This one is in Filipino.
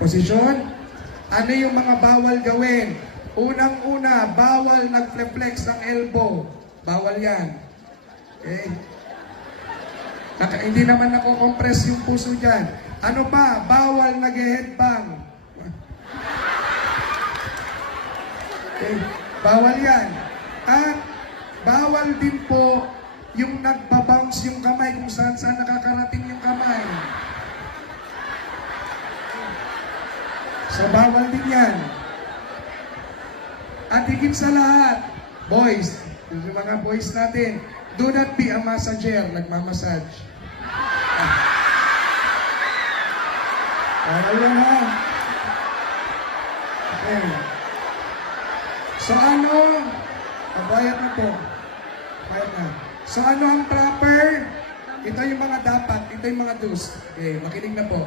Posisyon. Ano yung mga bawal gawin? Unang-una, bawal nag-flex ng elbow. Bawal yan. Okay? Hindi naman nako-compress yung puso dyan. Ano pa? Bawal nag-headbang. Okay? Bawal yan. At bawal din po yung nagbabounce yung kamay kung saan-saan nakakarating yung kamay. So, bawal din yan. At higit sa lahat, boys, yung mga boys natin, do not be a massager, nagmamassage. Bawal yan, ha? Okay. So, ano? Bayad na po. Bayad na. So, ano ang proper? Ito yung mga dapat, ito yung mga do's. Okay, makinig na po.